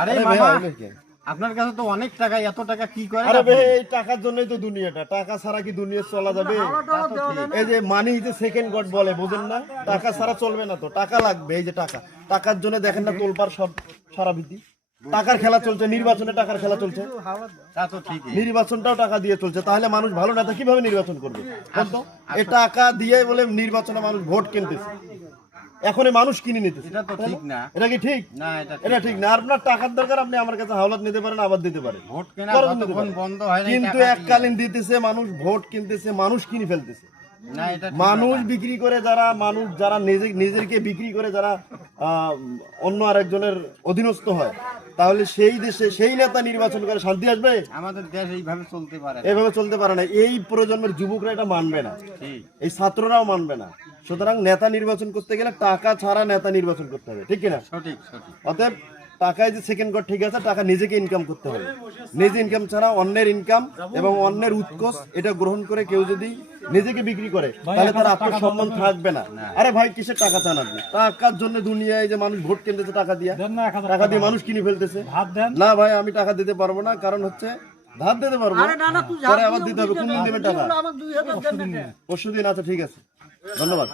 আরে মামা আপনার কাছে তো অনেক টাকা, এত টাকা কি করে? আরে ভাই এই টাকার জন্যই তো দুনিয়াটা, টাকা ছাড়া কি দুনিয়া চলা যাবে? এই যে money is a second god বলে, বুঝেন না? টাকা ছাড়া চলবে না, তো টাকা লাগবে। এই যে টাকা, টাকার জন্য দেখেন না তোলপার সব সারা বৃদ্ধি, টাকার খেলা চলছে, নির্বাচনে টাকার খেলা চলছে, তা তো ঠিকই। নির্বাচনটাও টাকা দিয়ে চলছে। তাহলে মানুষ ভালো নেতা কিভাবে নির্বাচন করবে? বলতো এই টাকা দিয়ে বলে নির্বাচনে মানুষ ভোট কিনতেছে, এখন এই মানুষ কিনে নিতেছে। এটা তো ঠিক না। এটা কি ঠিক? না, এটা ঠিক না। আর আপনার টাকার দরকার, আপনি আমার কাছে হাওলাত নিতে পারেন, আবার দিতে পারেন, ভোট কেনা পরে দিতে যতক্ষণ পারেন। বন্ধ হয় না, কিন্তু এককালীন দিতেছে মানুষ, ভোট কিনতেছে মানুষ, কিনে ফেলতেছে না, এটা ঠিক মানুষ, না। বিক্রি করে যারা মানুষ, যারা নিজেকে বিক্রি করে যারা অন্য আরেকজনের অধীনস্থ হয়, তাহলে সেই দেশে সেই নেতা নির্বাচন করে শান্তি আসবে? আমাদের দেশ এইভাবে চলতে পারে না। এভাবে চলতে পারে না। এই প্রজন্মের যুবকরা এটা মানবে না, ঠিক। এই ছাত্ররাও মানবে না। সুতরাং নেতা নির্বাচন করতে গেলে টাকা ছাড়া নেতা নির্বাচন করতে হবে, ঠিক কিনা? সঠিক সঠিক। অতএব টাকায় যে সেকেন্ড গড, ঠিক আছে, টাকা নিজেকে ইনকাম করতে হবে। নিজে ইনকাম ছাড়া অন্যের ইনকাম এবং অন্যের উৎকোষ এটা গ্রহণ করে কেউ যদি নিজেকে বিক্রি করে, তাহলে তার আত্মসম্মান থাকবে না। আরে ভাই, কিসের টাকা চান আপনি? টাকার জন্য দুনিয়ায় যে মানুষ ভোট কিনতেছে টাকা দিয়ে, টাকা দিয়ে মানুষ কিনে ফেলতেছে। না ভাই, আমি টাকা দিতে পারবো না, কারণ হচ্ছে ধার দিতে পারবো, পরে আবার দিতে হবে। কোন দিন দেবে টাকা? পরশুদিন। আচ্ছা ঠিক আছে, ধন্যবাদ।